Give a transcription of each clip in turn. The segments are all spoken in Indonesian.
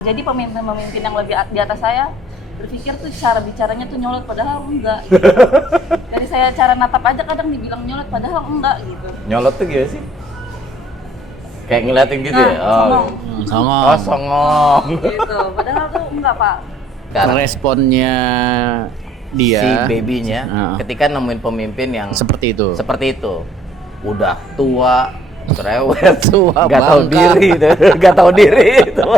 Jadi pemimpin-pemimpin yang lebih di atas saya berpikir tuh cara bicaranya tuh nyolot padahal enggak gitu. Dari saya cara natap aja kadang dibilang nyolot padahal enggak gitu. Nyolot tuh gimana sih? Kayak ngeliatin gitu ya? Songong. Songong. Oh, songong. Gitu. Padahal tuh enggak, Pak. Sekarang Responnya dia si babynya Heeh. ketika nemuin pemimpin yang seperti itu. udah tua, cerewet, Tua, gak tahu bangka. diri itu, gak tahu diri itu.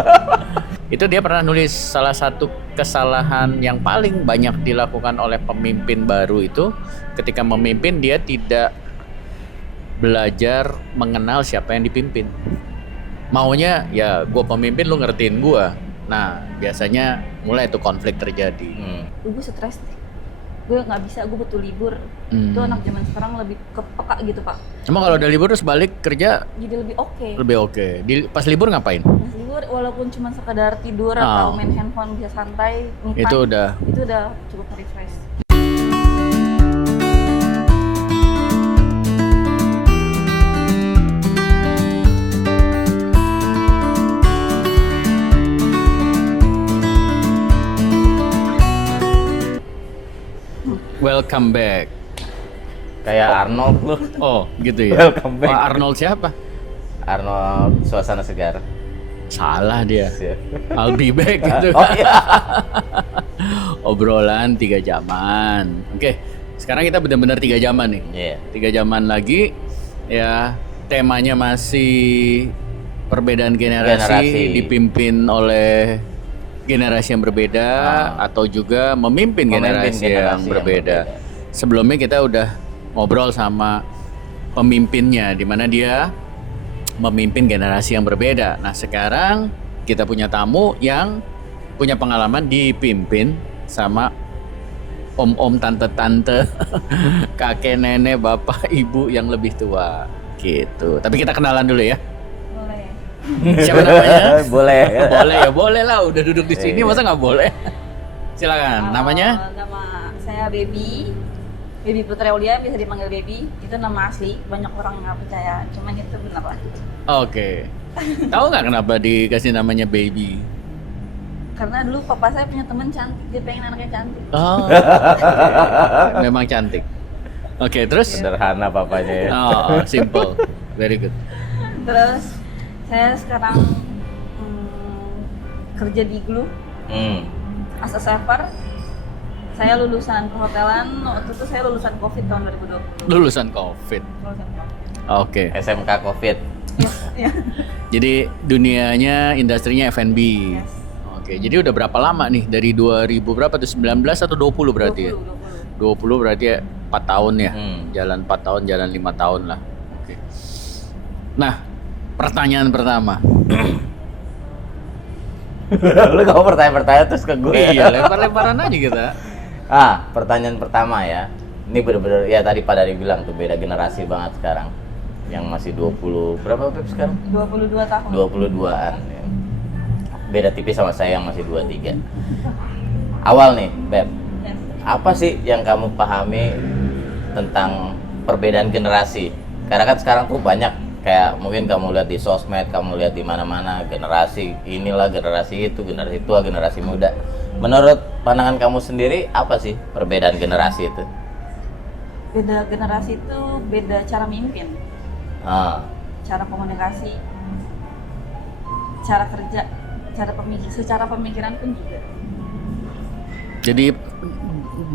Itu dia pernah nulis salah satu kesalahan yang paling banyak dilakukan oleh pemimpin baru itu ketika memimpin dia tidak belajar mengenal siapa yang dipimpin. Maunya ya gue pemimpin lu ngertiin gue. Nah biasanya mulai itu konflik terjadi. Gue stres nih. Gue nggak bisa, gue butuh libur. Itu anak zaman sekarang lebih kepeka gitu, Pak. Emang kalau udah libur terus balik kerja Jadi lebih oke. lebih oke. Pas libur ngapain? Mas libur walaupun cuma sekedar tidur atau main handphone bisa santai, me time, Itu udah cukup refresh. welcome back. Kayak Arnold lu. Oh gitu ya. Welcome back. Pak Arnold siapa? Arnold suasana segar. Salah dia. Ya. I'll be back gitu. Oh iya. Obrolan 3 jaman. Oke, sekarang kita benar-benar 3 jaman nih. Iya. 3 jaman lagi ya, temanya masih perbedaan generasi. Dipimpin oleh generasi yang berbeda atau juga memimpin generasi yang berbeda. Sebelumnya kita udah ngobrol sama pemimpinnya di mana dia memimpin generasi yang berbeda. Nah, sekarang kita punya tamu yang punya pengalaman dipimpin sama om-om, tante-tante, kakek, nenek, bapak, ibu yang lebih tua gitu. Tapi kita kenalan dulu ya. Boleh. Siapa namanya? Boleh. Boleh ya, boleh lah. Udah duduk di sini, masa nggak boleh? Silakan. Namanya? Nama saya Baby Putri Aulia, bisa dipanggil Baby. Itu nama asli, banyak orang nggak percaya, cuman itu benar lah. Oke. Tahu nggak kenapa dikasih namanya Baby? Karena dulu papa saya punya temen cantik, dia pengen anaknya cantik. Oh, memang cantik. Oke, terus? Sederhana papanya ya. Oh, simple, very good. Terus saya sekarang kerja di Glue as a server. Saya lulusan perhotelan, waktu itu saya lulusan COVID tahun 2020. Lulusan COVID. Lulusan COVID. Oke. SMK COVID. Iya. Jadi dunianya industrinya F&B. Yes. Oke, jadi udah berapa lama nih? Dari 2000 berapa tuh? 19 atau 20 berarti 20. ya? 20 berarti ya 4 tahun ya? Jalan 4 tahun, jalan 5 tahun lah. Oke. Nah, pertanyaan pertama. Lu gak mau pertanyaan-pertanyaan terus ke gue. Iya, lempar-lemparan aja kita. Pertanyaan pertama ya. Ini bener-bener ya tadi Pak Dari bilang tuh beda generasi banget sekarang. Yang masih 20 berapa Beb sekarang? 22 tahun. 22-an ya. Beda tipis sama saya yang masih 23. Awal nih, Beb. Yes. Apa sih yang kamu pahami tentang perbedaan generasi? Karena kan sekarang tuh banyak kayak mungkin kamu lihat di sosmed, kamu lihat di mana-mana generasi inilah, generasi itu, generasi tua, generasi muda. Menurut pandangan kamu sendiri apa sih perbedaan generasi itu? Beda generasi itu beda cara mimpin, cara komunikasi, cara kerja, secara pemikiran pun juga. Jadi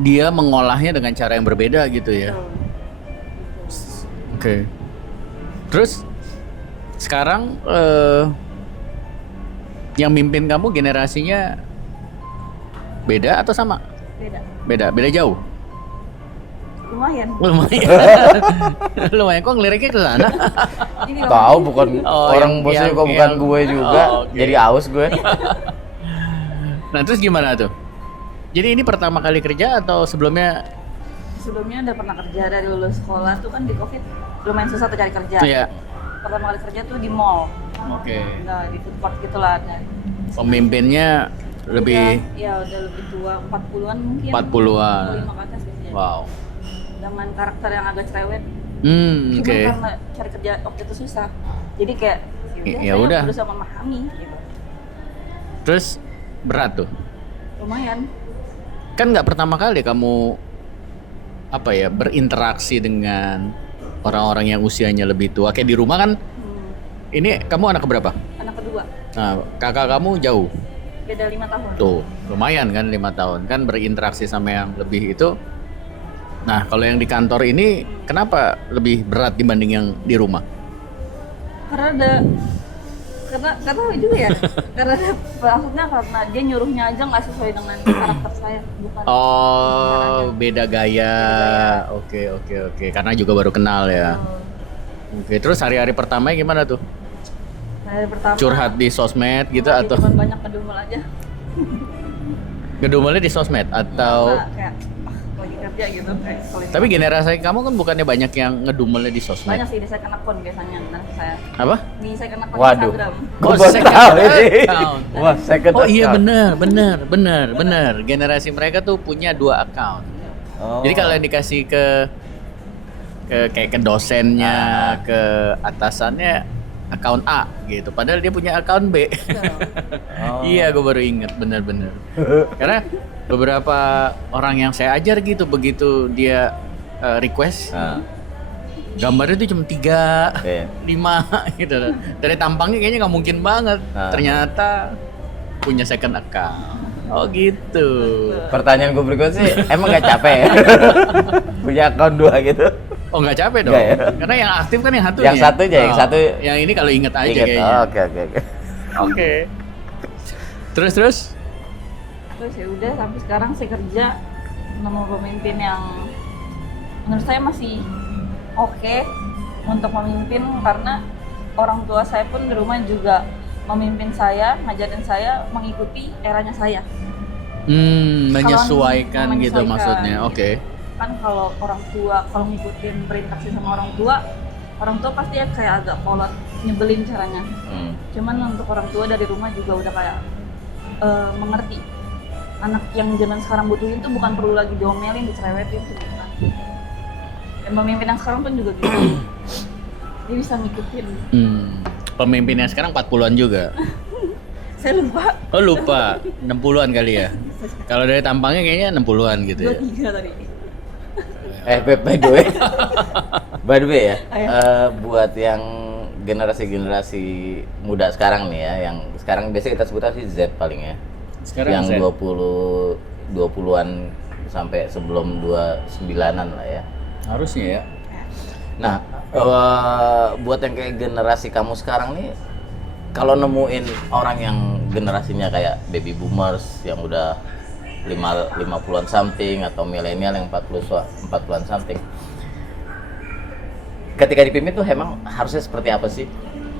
dia mengolahnya dengan cara yang berbeda gitu ya. Oke. Terus sekarang yang mimpin kamu generasinya beda atau sama? Beda jauh. Lumayan. Lumayan kok ngeliriknya ke sana. Ini Tahu bukan orang yang- bosnya kok yang- bukan gue juga. oke. Jadi aus gue. Nah, terus gimana tuh? Jadi ini pertama kali kerja atau sebelumnya? Sebelumnya udah pernah kerja dari lulus sekolah tuh kan di COVID lumayan susah tuh cari kerja. Iya. Pertama kali kerja tuh di mall. Oke. Nah, di food court gitulah. Nah, Pemimpinnya lebih udah lebih tua, 40-an mungkin. 40-an. 45 ke atas biasanya. Wow. Dengan karakter yang agak cerewet. Cuma Oke. karena cari kerja waktu itu susah. Jadi kayak Ya udah. saya berusaha memahami gitu. Terus berat tuh. Lumayan. Kan nggak pertama kali kamu apa ya berinteraksi dengan orang-orang yang usianya lebih tua. Kayak di rumah kan. Ini kamu anak keberapa? Anak kedua. Nah, kakak kamu jauh. Beda 5 tahun. Tuh, lumayan kan 5 tahun. Kan berinteraksi sama yang lebih itu. Nah, kalau yang di kantor ini kenapa lebih berat dibanding yang di rumah? Karena nggak tahu juga ya. Maksudnya karena dia nyuruhnya aja nggak sesuai dengan karakter saya, bukan. Oh, beda gaya. Oke. Karena juga baru kenal ya. Oke, terus hari-hari pertamanya gimana tuh? Hari pertama Curhat di sosmed gitu lagi atau cuman banyak ngedumel aja. ngedumelnya di sosmed atau Nggak, kayak lagi kerja gitu kayak kalau tapi generasi kamu kan bukannya banyak yang ngedumelnya di sosmed? banyak sih di second account biasanya nanti saya Apa? di second account Waduh. Instagram. Oh, Gua second tahu ini. account. Wah, second Oh iya account. benar. Generasi mereka tuh punya 2 account. Oh. Jadi kalau yang dikasih ke kayak ke dosennya, ke atasannya account A gitu. Padahal dia punya account B. Oh. Iya, gue baru inget bener. Karena beberapa orang yang saya ajar gitu begitu dia request Ah. gambarnya tuh cuma 3, Iya. 5 gitu. Dari tampangnya kayaknya nggak mungkin banget. Ah. Ternyata punya second account. Oh gitu. Pertanyaan gue berikut sih, emang gak capek ya? Punya account 2 gitu? Oh nggak capek dong. Nggak ya? Karena yang aktif kan yang satu. Yang satu aja, yang satu. Yang ini kalau inget aja Ingat. kayaknya. Oh, Oke. Oke. Terus? Terus ya udah sampai sekarang saya kerja nemu pemimpin yang menurut saya masih oke untuk memimpin karena orang tua saya pun di rumah juga memimpin saya, ngajarin saya mengikuti eranya saya. Menyesuaikan gitu menyesuaikan, maksudnya. gitu. Oke. Kan kalau orang tua kalau ngikutin berinteraksi sama orang tua pasti ya kayak agak kolot, nyebelin caranya. Cuman untuk orang tua dari rumah juga udah kayak mengerti. Anak yang zaman sekarang butuhin tuh bukan perlu lagi diomelin, dicerewetin tuh bukan. Dan pemimpin yang sekarang pun juga gitu. Dia bisa ngikutin. Pemimpin yang sekarang 40-an juga. Saya lupa. Oh lupa, 60-an kali ya. Kalau dari tampangnya kayaknya 60-an gitu ya. 23 tadi. By the way ya, Ayo. buat yang generasi muda sekarang nih ya, yang sekarang biasa kita sebut sih Z paling ya. Sekarang yang Z. 20-an sampai sebelum 29-an lah ya. Harusnya ya. Nah, buat yang kayak generasi kamu sekarang nih, kalau nemuin orang yang generasinya kayak baby boomers yang udah 50-an something atau milenial yang 40-an something, ketika dipimpin tuh emang harusnya seperti apa sih?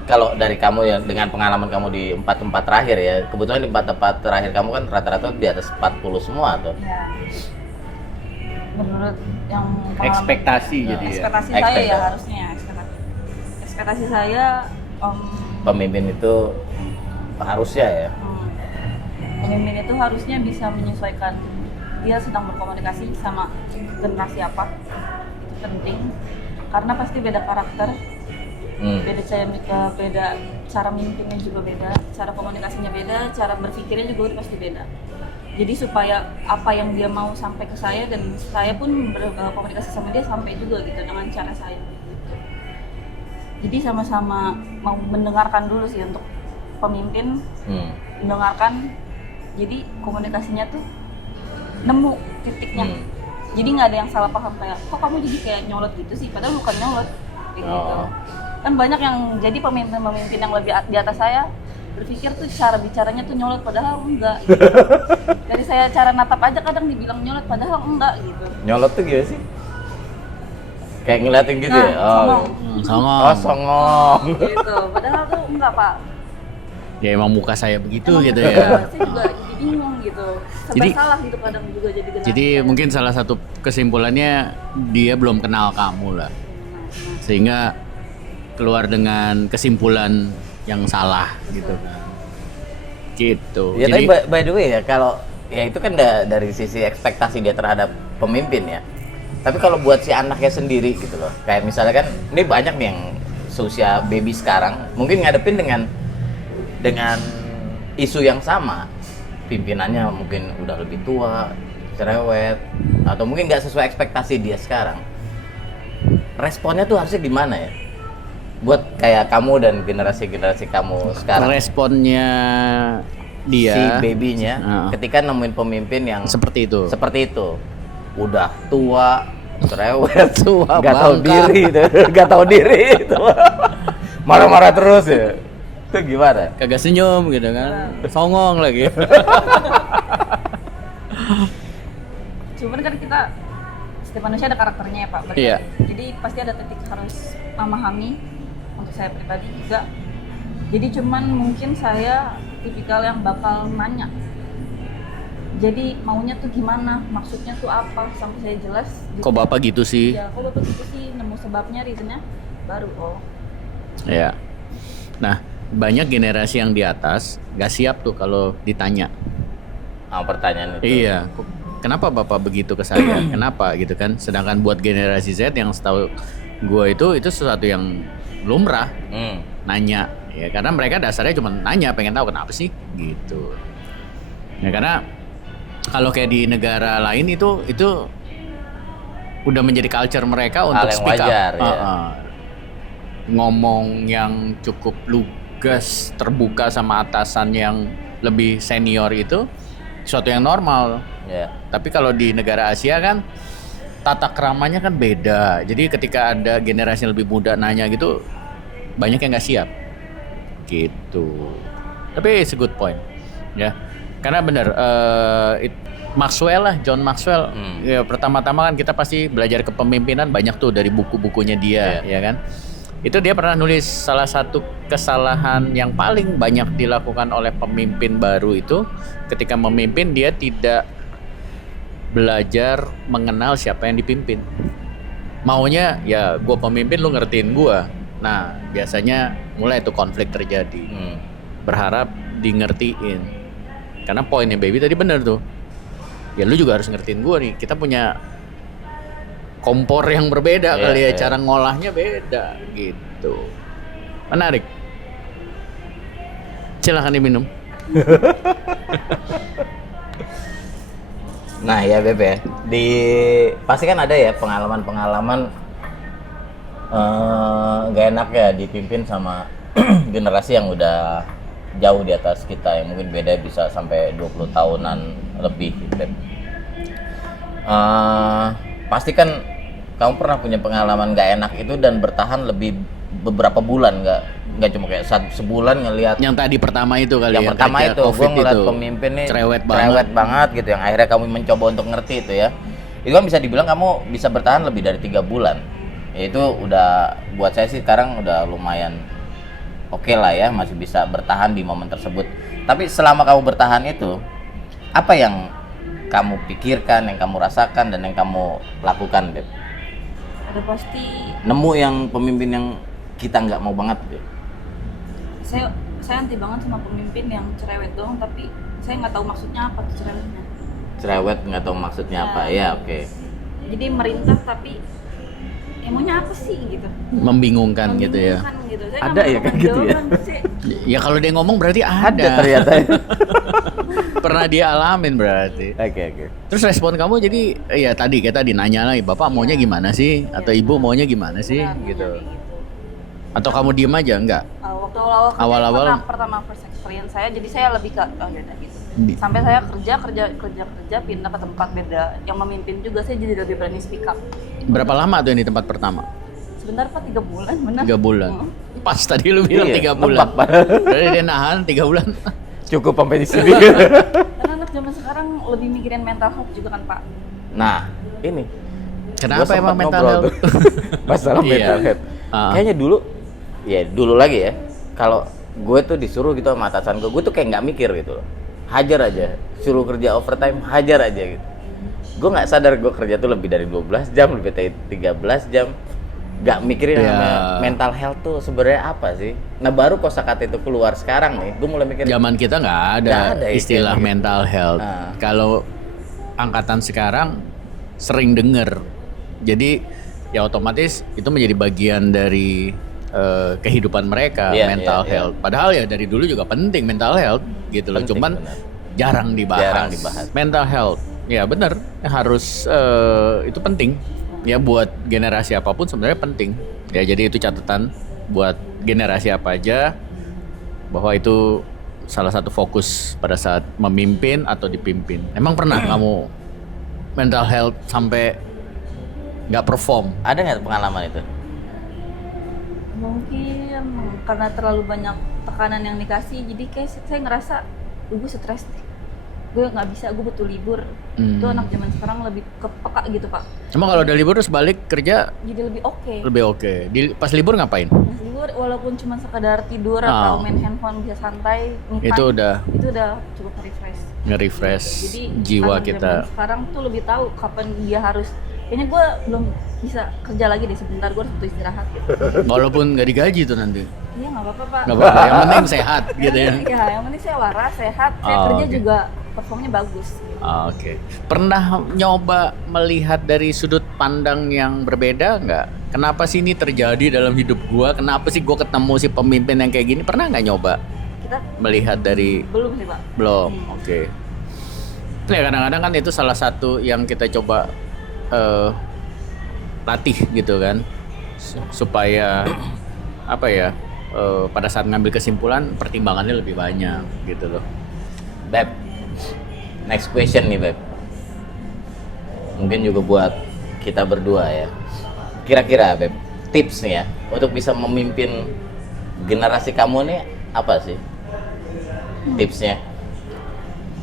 Kalau dari kamu ya, dengan pengalaman kamu di tempat terakhir ya, kebetulan di tempat terakhir kamu kan rata-rata di atas 40 semua tuh. Ya. Menurut yang Ekspektasi Nah, jadi ya. ekspektasi saya ya harusnya ekspektasi saya Pemimpin itu harusnya ya. pemimpin itu harusnya bisa menyesuaikan dia sedang berkomunikasi sama generasi apa, itu penting karena pasti beda karakter, beda cara memimpinnya juga beda, cara komunikasinya beda, cara berpikirnya juga pasti beda. Jadi supaya apa yang dia mau sampai ke saya dan saya pun berkomunikasi sama dia sampai juga gitu dengan cara saya. Jadi sama-sama mau mendengarkan dulu sih untuk pemimpin, mendengarkan. Jadi komunikasinya tuh nemu titiknya. Jadi nggak ada yang salah paham kayak kok kamu jadi kayak nyolot gitu sih, padahal bukan nyolot kayak gitu. Kan banyak yang jadi pemimpin yang lebih di atas saya berpikir tuh cara bicaranya tuh nyolot padahal enggak gitu. Dari saya cara natap aja kadang dibilang nyolot padahal enggak gitu. Nyolot tuh gimana sih? Kayak ngeliatin gitu ya? Songong. Songong. Oh, songong. Gitu. Padahal tuh enggak, Pak. Ya emang muka saya begitu Emang gitu betul, ya. Saya juga jadi bingung gitu. Serba Jadi- salah gitu kadang juga jadi generasi. Jadi mungkin salah satu kesimpulannya dia belum kenal kamu lah. Sehingga keluar dengan kesimpulan yang salah gitu kan. Gitu. Ya Jadi tapi by the way ya, kalau ya itu kan dari sisi ekspektasi dia terhadap pemimpin ya. Tapi kalau buat si anaknya sendiri gitu loh, kayak misalnya kan ini banyak nih yang seusia baby sekarang mungkin ngadepin dengan isu yang sama, pimpinannya mungkin udah lebih tua, cerewet, atau mungkin nggak sesuai ekspektasi dia sekarang, responnya tuh harusnya gimana ya? Buat kayak kamu dan generasi kamu sekarang. Responnya dia Si babynya ketika nemuin pemimpin yang seperti itu. Udah tua, cerewet, Tua, nggak tahu bangka. diri, nggak tahu diri itu. Marah-marah terus ya. Itu gimana? Kagak senyum gitu kan. Songong lagi. Cuman kan kita setiap manusia ada karakternya ya Pak. Berarti. Iya. Jadi pasti ada titik harus memahami. Untuk saya pribadi juga. Jadi cuman mungkin saya tipikal yang bakal nanya. Jadi maunya tuh gimana, maksudnya tuh apa, sampai saya jelas. Kok Bapak gitu sih? Ya, kok Bapak gitu sih, nemu sebabnya, reasonnya, baru Ya. Nah, banyak generasi yang di atas nggak siap tuh kalau ditanya. Pertanyaan itu. Iya. Kenapa Bapak begitu ke saya? Kenapa gitu kan? Sedangkan buat generasi Z yang setahu gue itu sesuatu yang lumrah, nanya. Ya karena mereka dasarnya cuma nanya, pengen tahu kenapa sih gitu. Ya karena kalau kayak di negara lain itu udah menjadi culture mereka untuk Hal yang speak wajar, up. ya. Ngomong yang cukup lugas, terbuka sama atasan yang lebih senior itu sesuatu yang normal. Ya. Tapi kalau di negara Asia kan tata keramanya kan beda. Jadi ketika ada generasi yang lebih muda nanya gitu, banyak yang nggak siap. Gitu. Tapi it's a good point. Ya. Karena benar Maxwell lah, John Maxwell. Ya, pertama-tama kan kita pasti belajar kepemimpinan banyak tuh dari buku-bukunya dia, ya kan? Itu dia pernah nulis salah satu kesalahan yang paling banyak dilakukan oleh pemimpin baru itu ketika memimpin dia tidak belajar mengenal siapa yang dipimpin. Maunya ya gue pemimpin lu ngertiin gue. Nah biasanya mulai tuh konflik terjadi. Berharap di ngertiin. Karena poinnya baby tadi bener tuh. Ya lu juga harus ngertiin gue nih. Kita punya kompor yang berbeda kali ya. Cara ngolahnya beda gitu. Menarik. Silahkan diminum. Nah ya Beb ya, pasti kan ada ya pengalaman-pengalaman gak enak ya dipimpin sama generasi yang udah jauh di atas kita, yang mungkin beda bisa sampai 20 tahunan lebih Beb. Pasti kan kamu pernah punya pengalaman gak enak itu dan bertahan lebih beberapa bulan, nggak cuma kayak sebulan ngelihat. Yang tadi pertama itu kali yang ya. pertama itu gue ngeliat pemimpin nih cerewet banget gitu, yang akhirnya kamu mencoba untuk ngerti itu ya. Itu kan bisa dibilang kamu bisa bertahan lebih dari 3 bulan. Ya itu udah buat saya sih sekarang udah lumayan oke lah ya, masih bisa bertahan di momen tersebut. Tapi selama kamu bertahan itu, apa yang kamu pikirkan, yang kamu rasakan, dan yang kamu lakukan, Beb? ada pasti. Nemu yang pemimpin yang kita nggak mau banget, Beb? Saya anti banget sama pemimpin yang cerewet doang, tapi saya nggak tahu maksudnya apa tuh cerewetnya. Cerewet nggak tahu maksudnya apa, ya oke. Jadi merintah tapi emangnya apa sih gitu? Membingungkan gitu ya. Gitu. Saya Ada nggak ya kayak menemukan gitu ya? jawaban sih. Ya kalau dia ngomong berarti ada. Ternyata. Pernah dia alamin berarti. Oke. Terus respon kamu jadi ya tadi kayak tadi nanya lagi, Bapak maunya gimana sih? Atau Ibu maunya gimana sih? Benar, Gitu. kayak gitu. Atau kamu diem aja enggak? Waktu Awal-awal? pertama first experience saya, jadi saya lebih ke beda gitu. Sampai saya kerja pindah ke tempat beda, yang memimpin juga saya jadi lebih berani speak up. Berapa lama tuh yang di tempat pertama? Sebentar Pak, 3 bulan benar. 3 bulan. Pas tadi lu bilang Iya, 3 bulan. tepat. Berarti dia nahan 3 bulan. Cukup sampai di sini. Karena anak zaman sekarang lebih mikirin mental health juga kan Pak. Nah, ini. Kenapa Gua emang sempet mental ngobrol health? tuh. Masalah Iya. mental health. Kayaknya dulu lagi ya. Kalau gue tuh disuruh gitu sama atasan gue tuh kayak nggak mikir gitu loh. Hajar aja, suruh kerja overtime, hajar aja gitu. Gue nggak sadar gue kerja tuh lebih dari 12 jam, lebih dari 13 jam. Nggak mikirin namanya mental health tuh sebenarnya apa sih. Nah baru kosakata itu keluar sekarang nih, gue mulai mikir. Zaman kita nggak ada istilah gitu. mental health. Kalau angkatan sekarang sering denger. Jadi ya otomatis itu menjadi bagian dari kehidupan mereka, Iya, mental iya, iya. health. Padahal ya dari dulu juga penting mental health gitu loh. Penting, Cuman benar. jarang dibahas. Jarang dibahas. Mental health, ya benar, harus itu penting ya buat generasi apapun sebenarnya penting. Ya jadi itu catatan buat generasi apa aja bahwa itu salah satu fokus pada saat memimpin atau dipimpin. Emang pernah kamu mental health sampai nggak perform? Ada nggak pengalaman itu? Mungkin karena terlalu banyak tekanan yang dikasih, jadi kayak saya ngerasa gue stres deh. Gue nggak bisa, gue butuh libur. Itu anak zaman sekarang lebih kepeka gitu Pak. Emang kalau udah libur terus balik kerja Jadi lebih oke. lebih oke. Pas libur ngapain? Pas libur walaupun cuma sekedar tidur atau main handphone bisa santai, me time, Itu udah itu udah cukup refresh. nge-refresh Jadi jiwa anak kita. zaman sekarang tuh lebih tahu kapan dia harus. Kayaknya gue belum bisa kerja lagi deh, sebentar gue harus butuh istirahat gitu. Walaupun nggak digaji tuh nanti. Iya nggak apa-apa Pak. Nggak apa-apa, yang penting sehat gitu ya. Iya, yang penting saya waras, sehat, saya Oh, kerja oke. juga performnya bagus. Oke. Pernah nyoba melihat dari sudut pandang yang berbeda nggak? Kenapa sih ini terjadi dalam hidup gua? Kenapa sih gua ketemu si pemimpin yang kayak gini? Pernah nggak nyoba Kita melihat dari belum sih Pak. belum? Oke. Ya kadang-kadang kan itu salah satu yang kita coba latih gitu kan, supaya apa ya? Pada saat ngambil kesimpulan pertimbangannya lebih banyak gitu loh. Beb, next question nih Beb. Mungkin juga buat kita berdua ya. Kira-kira Beb, tips nih ya untuk bisa memimpin generasi kamu nih apa sih? Tipsnya?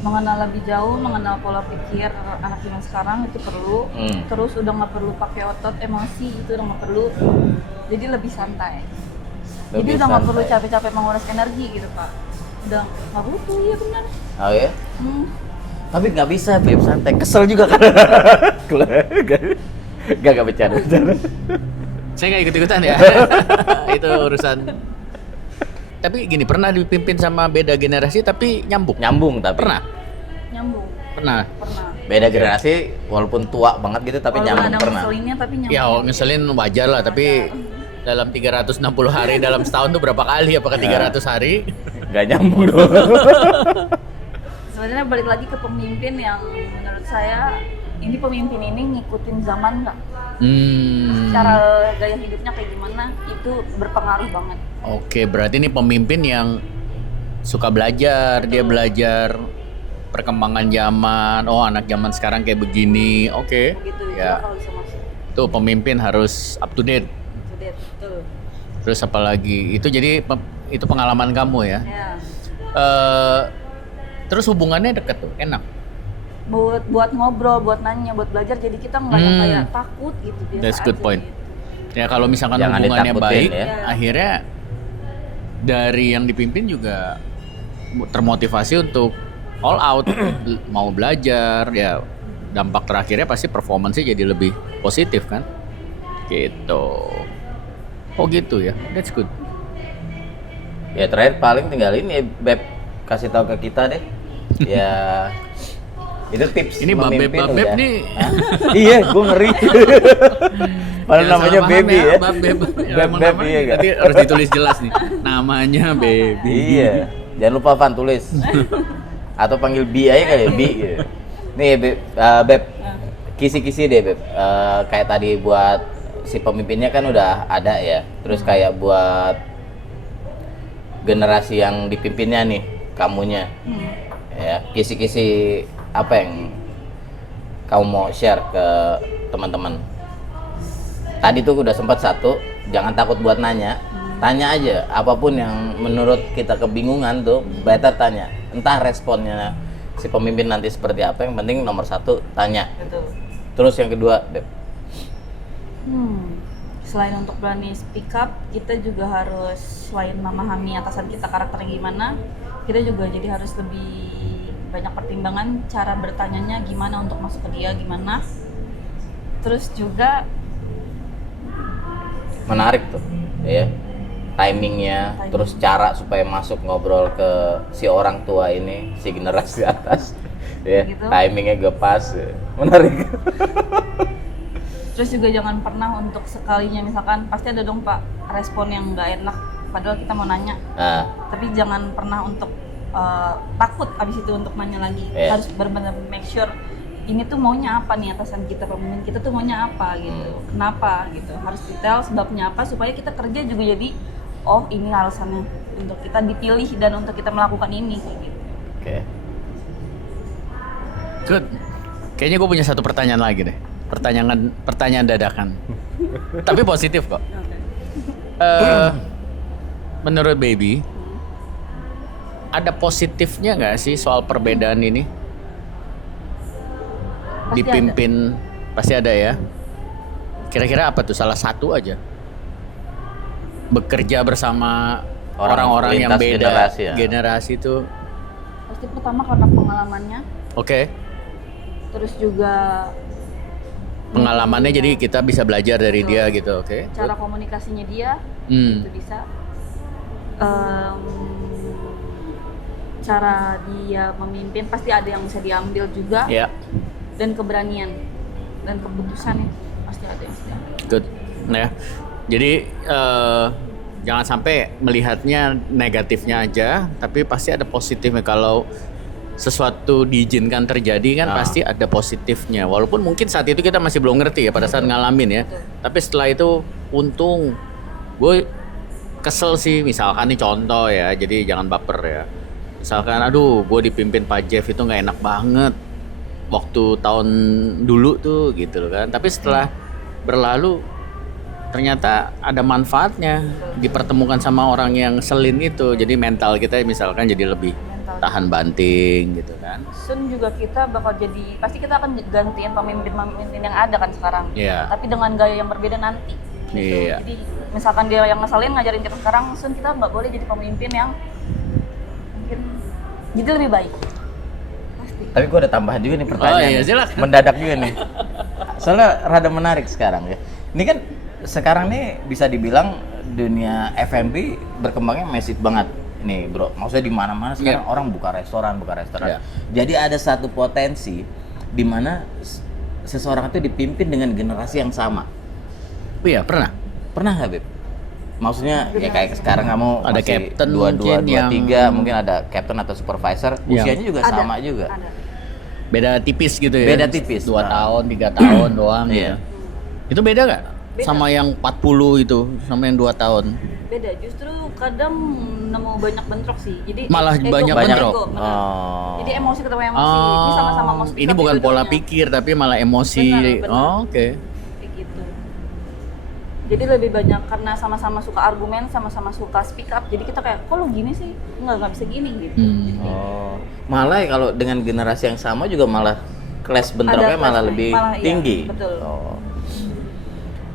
Mengenal lebih jauh, mengenal pola pikir anak zaman sekarang itu perlu. Terus udah nggak perlu pakai otot, emosi itu udah nggak perlu. Jadi lebih santai. Jadi Lebih udah nggak santai. perlu capek-capek menguras energi gitu Pak. Udah nggak butuh, iya benar. Oh ya? Hmm. Tapi nggak bisa Beb, santai. Kesel juga kan? Gak bercanda. Saya nggak ikut-ikutan ya. Itu urusan. Tapi gini, pernah dipimpin sama beda generasi tapi nyambung. Nyambung tapi. Pernah? Nyambung, Pernah. pernah. Beda generasi walaupun tua banget gitu tapi Walaupun nyambung ada pernah. ngeselinnya tapi nyambung. Ya ngeselin wajar lah, tapi dalam 360 hari dalam setahun tuh berapa kali? Apakah 300 hari? Gak nyambung dong. Sebenarnya balik lagi ke pemimpin yang menurut saya ini pemimpin ini ngikutin zaman nggak? Cara gaya hidupnya kayak gimana itu berpengaruh banget. Oke, berarti ini pemimpin yang suka belajar, dia belajar perkembangan zaman. Oh, anak zaman sekarang kayak begini. Oke. Gitu Ya. kalau bisa masuk. Tuh pemimpin harus up to date. Jadi betul. Terus apalagi itu jadi itu pengalaman kamu ya. Ya. Terus hubungannya deket tuh, enak. Buat ngobrol, buat nanya, buat belajar jadi kita nggak yang kayak takut gitu biasa. That's good aja point. gitu. Ya kalau misalkan Jangan hubungannya ditakutin baik, ya. akhirnya dari yang dipimpin juga termotivasi untuk all out, mau belajar, ya dampak terakhirnya pasti performance-nya jadi lebih positif kan? Gitu. Oh gitu ya, that's good. Ya terakhir paling tinggal ini Beb, kasih tahu ke kita deh. Ya itu tips Ini memimpin Babeb udah. nih. Hah? Iya, gue ngeri. Padahal Jangan namanya salah paham baby ya. Babeb. Emang Beb, namanya, iya gak? nanti harus ditulis jelas nih. Namanya baby. Iya, jangan lupa Van tulis. Atau panggil Bi aja kali ya, Bi gitu. Nih Beb, kisi-kisi deh Beb. Kayak tadi buat si pemimpinnya kan udah ada ya. Terus kayak buat generasi yang dipimpinnya nih, kamunya. Ya, kisi-kisi apa yang kamu mau share ke teman-teman? Tadi tuh udah sempat satu, jangan takut buat nanya. Tanya aja, apapun yang menurut kita kebingungan tuh, better tanya. Entah responnya si pemimpin nanti seperti apa, yang penting nomor satu, tanya. Betul. Terus yang kedua, Beb. Selain untuk berani speak up, kita juga harus selain memahami atasan kita karakternya gimana, kita juga jadi harus lebih banyak pertimbangan cara bertanyanya gimana untuk masuk ke dia gimana. Terus juga Menarik tuh, ya. Timingnya, terus cara supaya masuk ngobrol ke si orang tua ini, si generasi atas, ya. Gitu. Timingnya gak pas, ya. Menarik. Terus juga jangan pernah untuk sekalinya, misalkan pasti ada dong Pak respon yang nggak enak, padahal kita mau nanya. Tapi jangan pernah untuk takut abis itu untuk nanya lagi. Harus benar-benar make sure ini tuh maunya apa nih atasan kita, pemimpin kita tuh maunya apa gitu, kenapa gitu. Harus detail sebabnya apa supaya kita kerja juga jadi oh ini alasannya untuk kita dipilih dan untuk kita melakukan ini kayak gitu. Oke. Good. Kayaknya gue punya satu pertanyaan lagi deh. Pertanyaan dadakan. Tapi positif kok. Menurut Baby, ada positifnya nggak sih soal perbedaan ini? Pasti Dipimpin pasti ada ya. Kira-kira apa tuh salah satu aja? Bekerja bersama orang-orang yang lintas beda generasi ya. generasi itu. Pasti pertama karena pengalamannya, Oke. terus juga Pengalamannya jadi kita bisa belajar dari dia gitu, oke? cara komunikasinya dia Hmm. itu bisa. Cara dia memimpin pasti ada yang bisa diambil juga, Ya, dan keberanian dan keputusan itu pasti ada yang bisa diambil. good. Ya. Jadi jangan sampai melihatnya negatifnya aja, tapi pasti ada positifnya. Kalau sesuatu diizinkan terjadi kan pasti ada positifnya. Walaupun mungkin saat itu kita masih belum ngerti ya pada saat ngalamin ya. Tapi setelah itu untung. Gue kesel sih misalkan nih contoh ya, jadi jangan baper ya. Misalkan aduh gue dipimpin Pak Jeff itu nggak enak banget waktu tahun dulu tuh gitu loh kan. Tapi setelah berlalu ternyata ada manfaatnya, dipertemukan sama orang yang selin itu. Jadi mental kita misalkan jadi lebih tahan banting gitu kan. Soon juga kita bakal jadi, pasti kita akan gantiin pemimpin yang ada kan sekarang. Iya. Tapi dengan gaya yang berbeda nanti. Gitu. Iya. Jadi misalkan dia yang ngeselin ngajarin kita sekarang, soon kita nggak boleh jadi pemimpin yang mungkin jadi lebih baik. Pasti. Tapi gue ada tambahan juga nih pertanyaan. Oh iya, nih. silakan. Mendadak juga nih. Soalnya rada menarik sekarang ya. Ini kan sekarang nih bisa dibilang dunia F&B berkembangnya masif banget. Nih bro, maksudnya di mana-mana sekarang orang buka restoran. Yeah. Jadi ada satu potensi di mana seseorang itu dipimpin dengan generasi yang sama. Oh iya, pernah. Pernah nggak, Beb? Maksudnya ya kayak sekarang kamu Ada masih captain 22, mungkin 23, mungkin ada captain atau supervisor, usianya juga Ada. sama juga. Ada. Beda tipis gitu ya. Beda tipis. 2 tahun, 3 tahun doang Iya. gitu. Itu beda nggak? Beda. Sama yang 40 itu, sama yang 2 tahun. Beda, justru kadang nemu banyak bentrok sih. Jadi Malah banyak Banyak. bentrok. benar. Oh. Jadi emosi ketemu emosi. Ini sama-sama mau speak ini up bukan pola dua-duanya. pikir tapi malah emosi. Benar. Oh, oke. Kayak gitu. Jadi lebih banyak karena sama-sama suka argumen, sama-sama suka speak up. Jadi kita kayak, kok lu gini sih? Nggak bisa gini gitu. Jadi, Oh. Malah ya kalau dengan generasi yang sama juga malah kelas bentroknya Ada malah kelasnya, lebih malah iya, tinggi. betul. Oh.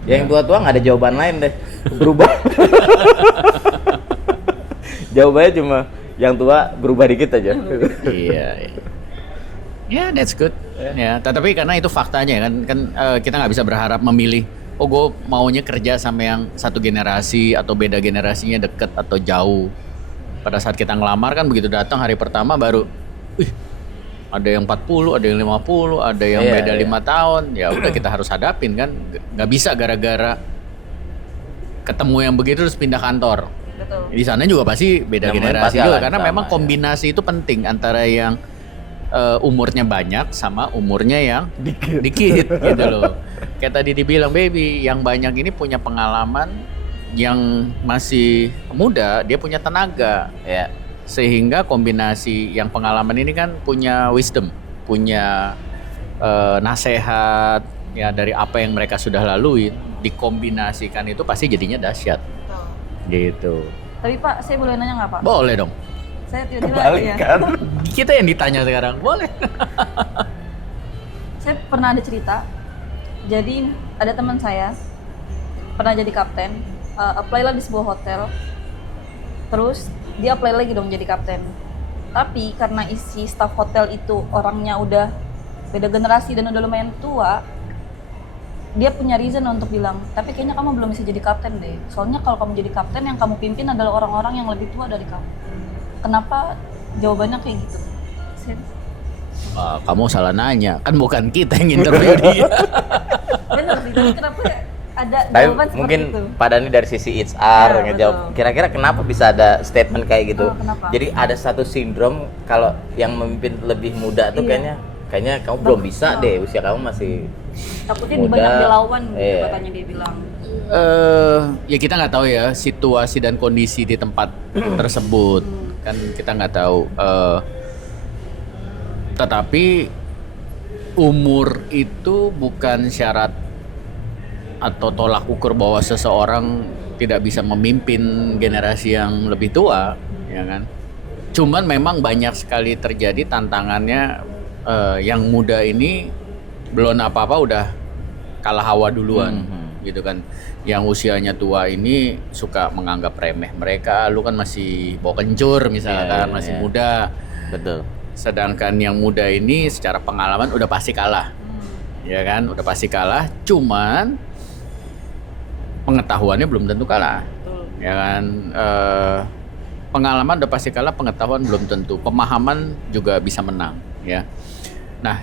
Yang tua-tua nggak ada jawaban lain deh. Berubah. Jawabannya cuma yang tua berubah dikit aja. Iya. Ya, that's good. Ya, tapi karena itu faktanya kan kita nggak bisa berharap memilih. Oh, gue maunya kerja sama yang satu generasi atau beda generasinya deket atau jauh. Pada saat kita ngelamar kan begitu datang hari pertama baru, wih, ada yang 40, ada yang 50, ada yang Iya, beda iya. 5 tahun. Ya udah kita harus hadapin kan. Nggak bisa gara-gara ketemu yang begitu terus pindah kantor. betul. Di sana juga pasti beda Yang generasi pasti juga akan karena sama, memang ya. kombinasi itu penting antara yang umurnya banyak sama umurnya yang dikit gitu loh. Kayak tadi dibilang Baby, yang banyak ini punya pengalaman, yang masih muda dia punya tenaga. Ya. Sehingga kombinasi yang pengalaman ini kan punya wisdom, punya nasihat ya dari apa yang mereka sudah lalui, dikombinasikan itu pasti jadinya dahsyat. Betul. Gitu. Tapi Pak, saya boleh nanya nggak Pak? Boleh dong. Saya tiba-tiba Kebalik ya. kan? Kita yang ditanya sekarang. Boleh. Saya pernah ada cerita. Jadi ada teman saya pernah jadi kapten, apply lah di sebuah hotel. Terus dia apply lagi dong jadi kapten. Tapi karena isi staff hotel itu orangnya udah beda generasi dan udah lumayan tua, dia punya reason untuk bilang, tapi kayaknya kamu belum bisa jadi kapten deh. Soalnya kalau kamu jadi kapten, yang kamu pimpin adalah orang-orang yang lebih tua dari kamu. Kenapa jawabannya kayak gitu? Kamu salah nanya, kan bukan kita yang interview dia. Benar sih, tapi kenapa ada Tapi jawaban seperti mungkin itu? Pak Dhani dari sisi HR Ya, ngejawab. betul. Kira-kira kenapa bisa ada statement kayak gitu? Oh, kenapa? Jadi ada satu sindrom kalau yang memimpin lebih muda tuh Iya. kayaknya kamu belum bisa deh, usia kamu masih Takutnya muda. banyak dilawan gitu Iya. katanya dia bilang. Ya kita nggak tahu ya situasi dan kondisi di tempat tersebut, kan kita nggak tahu. Tetapi umur itu bukan syarat atau tolak ukur bahwa seseorang tidak bisa memimpin generasi yang lebih tua, ya kan? Cuman memang banyak sekali terjadi tantangannya, yang muda ini belum apa-apa udah kalah hawa duluan, gitu kan? Yang usianya tua ini suka menganggap remeh mereka, lu kan masih bawa kencur misalkan, Iya, masih iya. muda. betul. Sedangkan yang muda ini secara pengalaman udah pasti kalah, ya kan? Udah pasti kalah. Cuman pengetahuannya belum tentu kalah, Betul. ya kan? Pengalaman udah pasti kalah, pengetahuan belum tentu. Pemahaman juga bisa menang, ya. Nah,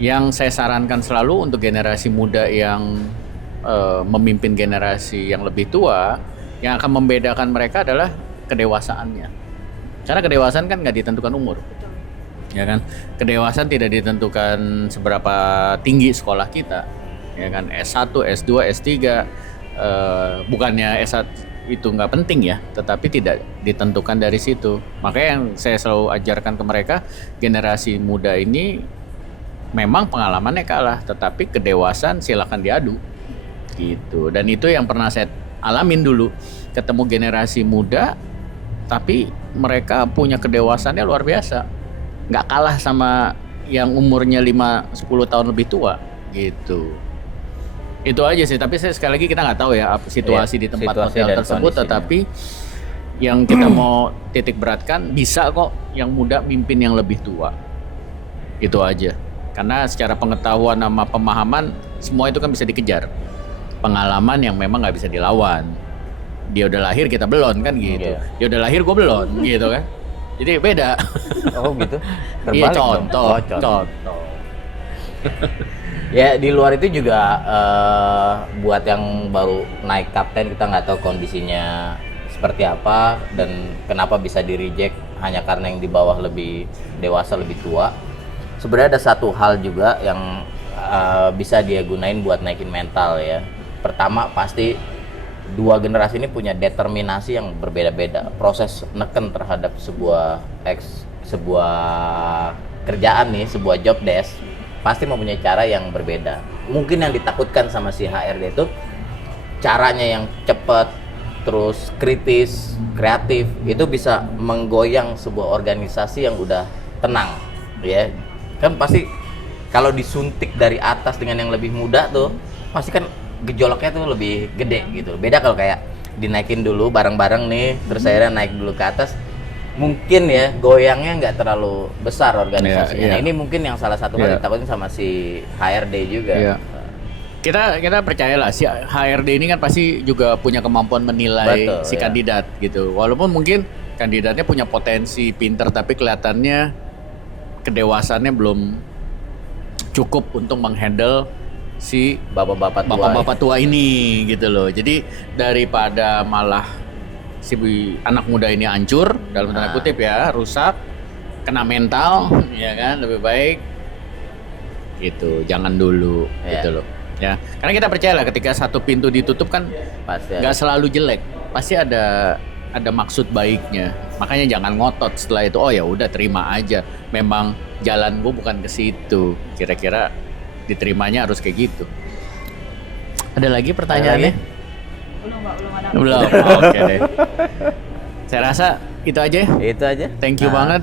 yang saya sarankan selalu untuk generasi muda yang memimpin generasi yang lebih tua, yang akan membedakan mereka adalah kedewasaannya. Karena kedewasaan kan nggak ditentukan umur, ya kan? Kedewasaan tidak ditentukan seberapa tinggi sekolah kita, ya kan? S1, S2, S3, bukannya S1 itu nggak penting ya, tetapi tidak ditentukan dari situ. Makanya yang saya selalu ajarkan ke mereka, generasi muda ini memang pengalamannya kalah, tetapi kedewasaan silakan diadu, gitu. Dan itu yang pernah saya alamin dulu, ketemu generasi muda, tapi mereka punya kedewasaannya luar biasa, nggak kalah sama yang umurnya 5-10 tahun lebih tua, gitu. Itu aja sih, tapi saya sekali lagi kita nggak tahu ya situasi di tempat situasi hotel dan tersebut, kondisinya. tetapi yang kita mau titik beratkan, bisa kok yang muda mimpin yang lebih tua. Itu aja. Karena secara pengetahuan sama pemahaman, semua itu kan bisa dikejar. Pengalaman yang memang nggak bisa dilawan. Dia udah lahir, kita belum kan gitu. Iya. Dia udah lahir, gue belum gitu kan. Jadi beda. Oh gitu. Iya, Terbalik dong. contoh. Oh, contoh. Ya di luar itu juga buat yang baru naik kapten, kita nggak tahu kondisinya seperti apa dan kenapa bisa di reject hanya karena yang di bawah lebih dewasa, lebih tua. Sebenarnya ada satu hal juga yang bisa dia gunain buat naikin mental ya. Pertama pasti dua generasi ini punya determinasi yang berbeda-beda. Proses neken terhadap sebuah kerjaan nih, sebuah job desk pasti mempunyai cara yang berbeda. Mungkin yang ditakutkan sama si HRD itu caranya yang cepat, terus kritis, kreatif, itu bisa menggoyang sebuah organisasi yang udah tenang, ya. Kan pasti kalau disuntik dari atas dengan yang lebih muda tuh, pasti kan gejolaknya tuh lebih gede gitu. Beda kalau kayak dinaikin dulu bareng-bareng nih, terus akhirnya naik dulu ke atas, mungkin ya goyangnya nggak terlalu besar organisasinya. Iya, iya. Nah, ini mungkin yang salah satu Iya. kali ditakutin sama si HRD juga. Iya. Kita percayalah si HRD ini kan pasti juga punya kemampuan menilai Betul, si ya. kandidat gitu. Walaupun mungkin kandidatnya punya potensi pinter, tapi kelihatannya kedewasannya belum cukup untuk menghandle si bapak-bapak tua ini gitu loh. Jadi daripada malah si anak muda ini hancur dalam tanda kutip ya, rusak, kena mental, ya kan, lebih baik gitu, jangan dulu Iya. gitu loh. Ya, karena kita percaya lah ketika satu pintu ditutup kan Pasti nggak selalu jelek, pasti ada maksud baiknya. Makanya jangan ngotot setelah itu. Oh ya udah terima aja. Memang jalan gua bukan ke situ. Kira-kira diterimanya harus kayak gitu. Ada lagi pertanyaannya? Belum ada. Belum. Oke deh. Saya rasa itu aja. Itu aja. Thank you Nah, banget.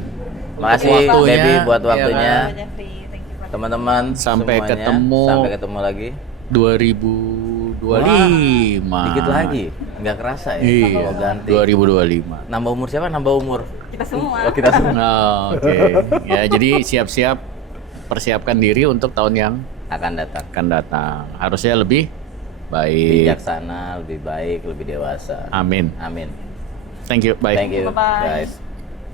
Makasih Waktunya, Debbie buat ya waktunya. Pak Jeffrey, thank you, Pak. Teman-teman Sampai semuanya, ketemu. Sampai ketemu lagi. 2025. Dikit lagi. Nggak kerasa ya. Iya. Mau ganti. 2025. Nambah umur siapa? Nambah umur. Kita semua. Oh, kita semua. Oh, oke. Ya, jadi siap-siap persiapkan diri untuk tahun yang Akan datang. akan datang. Harusnya lebih baik. Bijaksana, lebih baik, lebih dewasa. Amin. Amin. Thank you. Bye. Thank you Bye-bye. guys.